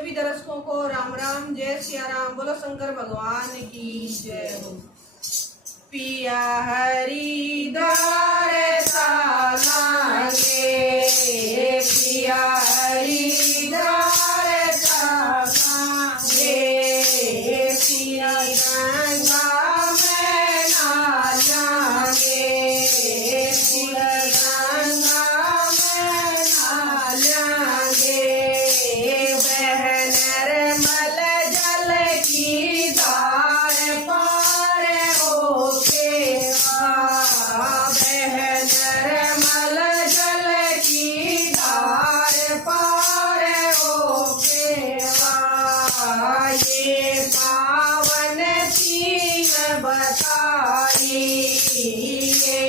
सभी दर्शकों को राम राम, जय सिया राम, बोलो शंकर भगवान की जय हो। पिया हरिद्वार चलांगे, पिया हरिद्वार चलांगे, पिया गंगा में नहाएंगे, पिया गंगा में नहाएंगे। बहन निर्मल जल की धार पार होके बहन निर्मल जल की धार पार होके ये पावन तीन बताई, ये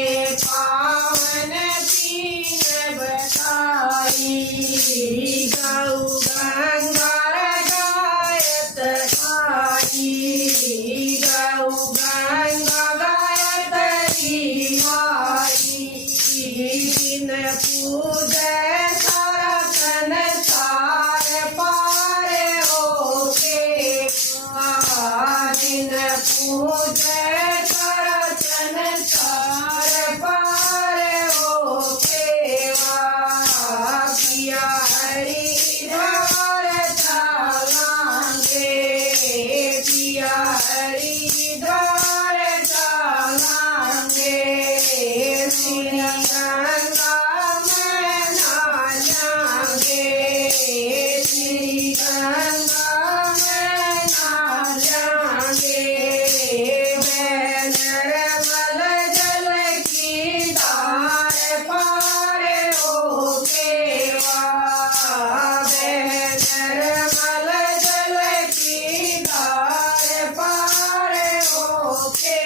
पावन तीन बताई। गौ गंगा गायत आई, गौ गंगा गायत्री आई। दिन पूजे सारा संसार पार होके दिन पूजे सारा संसार पार होके पिया हरिद्वार चलांगे, पिया हरिद्वार चलांगे। श्री गंगा में नहाएंगे, श्री गंगा में नहाएंगे। निर्मल जल की धार पार होके निर्मल जल की धार पार होके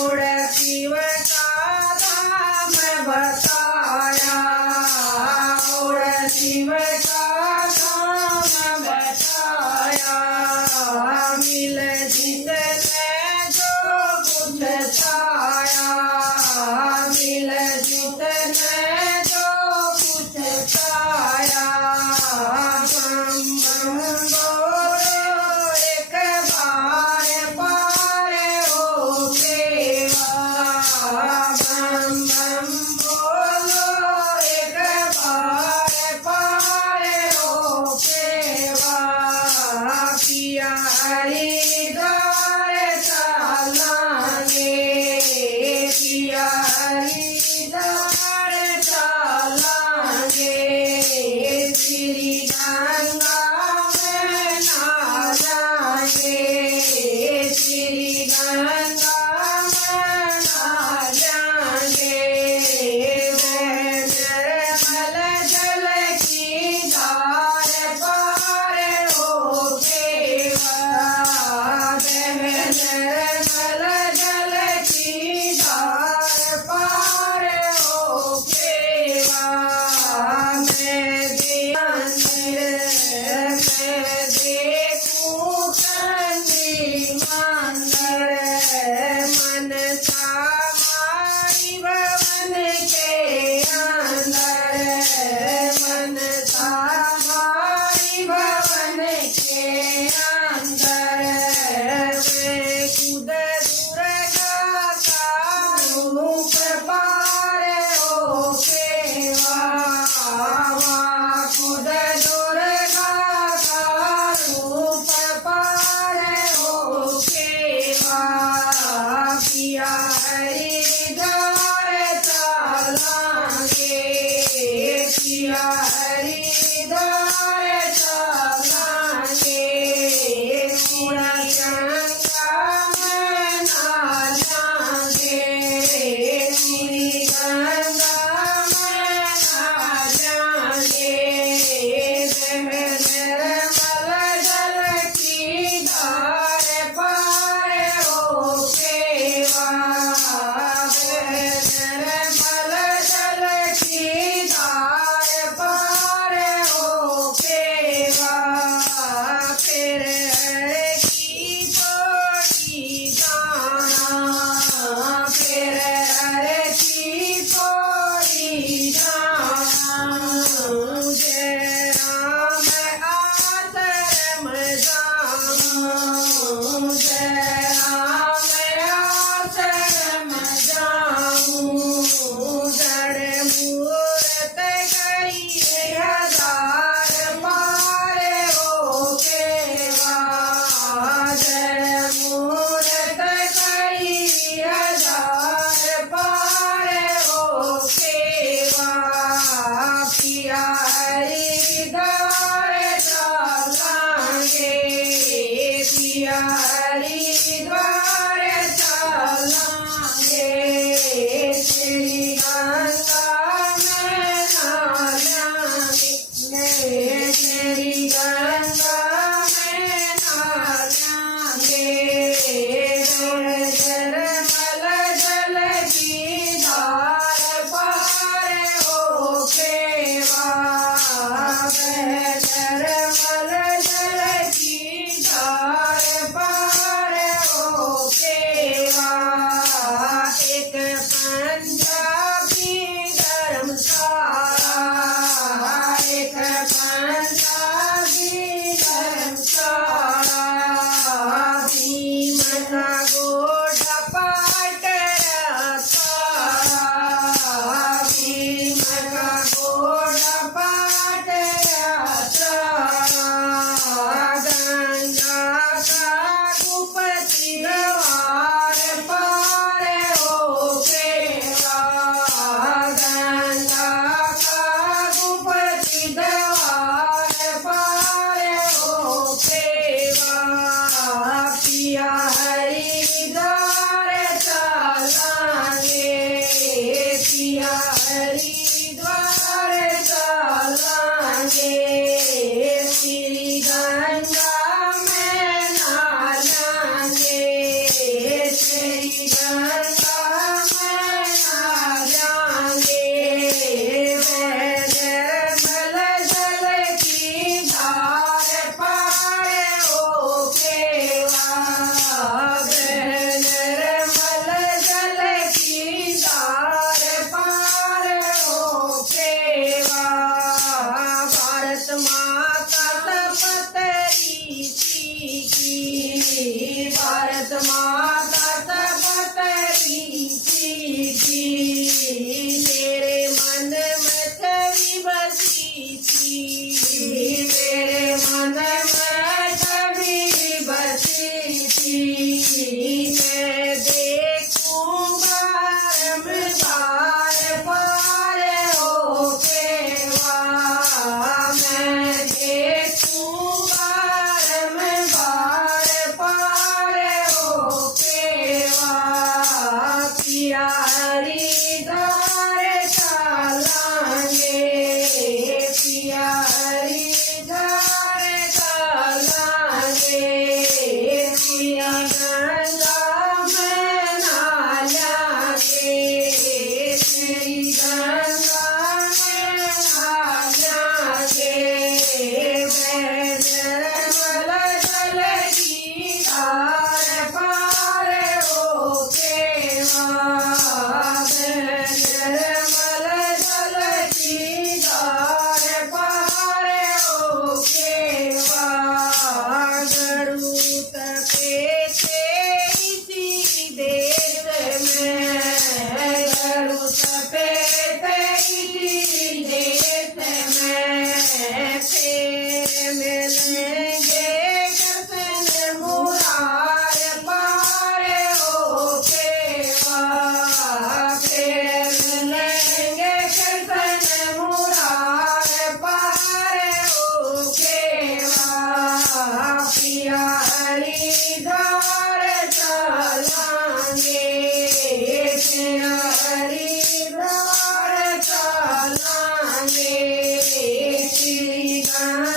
उड़ शिव का धाम बताया, उड़ शिव का धाम बताया। मिल जितने जो कुछ छाया, मिल जितने जो कुछ छाया। बम बम बोलो एक बार पार होके बम बम बोलो एक बार पार होके पिया हरिद्वार चलांगे, पिया हरिद्वार चलांगे। श्री गंगा में नहाएंगे, श्री गंगा में नहाएंगे। निर्मल जल की धार पार होके निर्मल जल की धार पार होके मैं देखूं चंडी मंदिर मन सामाई भवन के अंदर, मन सामाई भवन के अंदर। मैं खुद दुर्गा का रूप पार होके खुद दुर्गा का रूप पार होके पिया हरिद्वार चलांगे, पिया हरिद्वार चलांगे। उड़ गंगा में नहाएंगे, श्री गंगा में नहाएंगे। निर्मल जल की धार पार होके निर्मल जल की धार पार श्री गंगा में नहाएंगे, श्री गंगा में नहाएंगे। निर्मल जल की धार पार होके निर्मल जल की धार पार होके भारत माता तपतरी की, भारत माता तपतरी की। मेरे मन में छवि बसी थी, मेरे मन में छवि बसी थी। मैं देखूं बार पार होके मैं देखूं बार पार होके पिया हरिद्वार चलांगे, पिया हरिद्वार चलांगे। पिया गंगा में नहाएंगे, श्री गंगा में नहाएंगे। निर्मल जल की धार पार होके निर्मल जल की धार पार होके गरुड़ पे थे इसी देश में, गरुड़ पे थे इसी देश में। फिर मिलेंगे कृष्ण मुरार पार होके फिर मिलेंगे कृष्ण मुरार पार होके पिया हरिद्वार चलांगे, पिया हरिद्वार चलांगे। श्री गंगा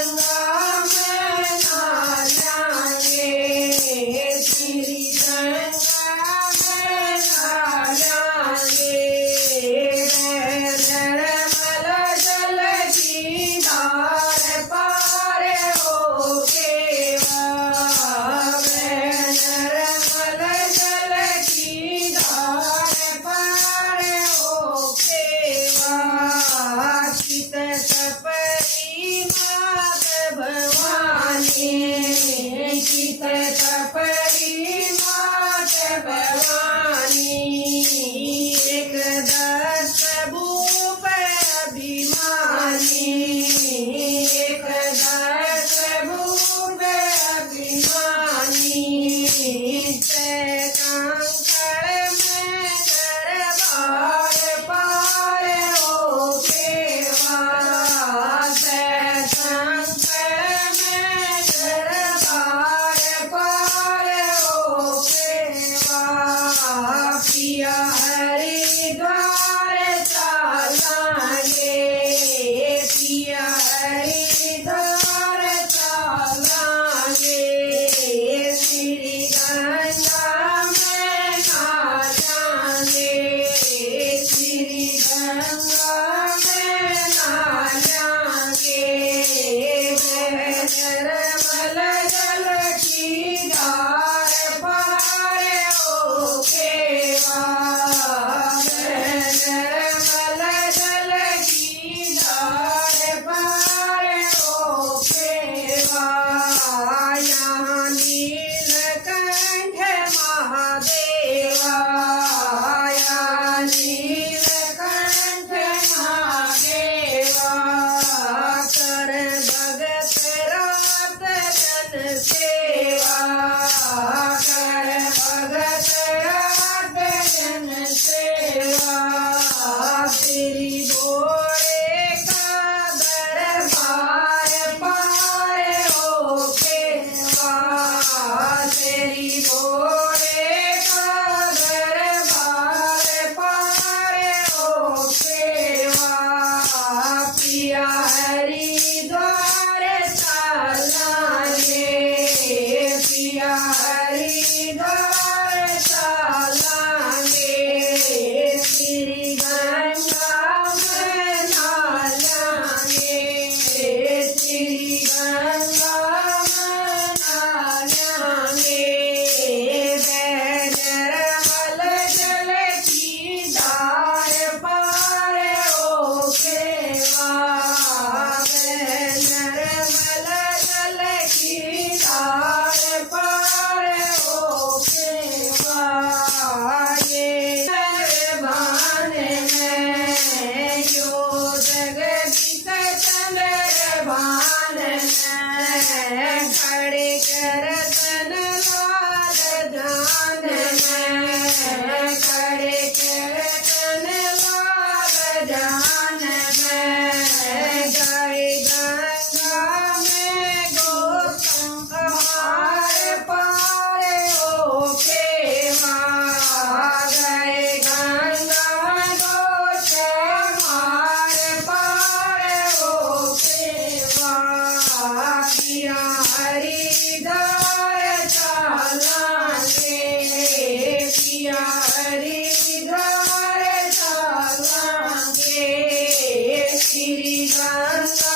गंगा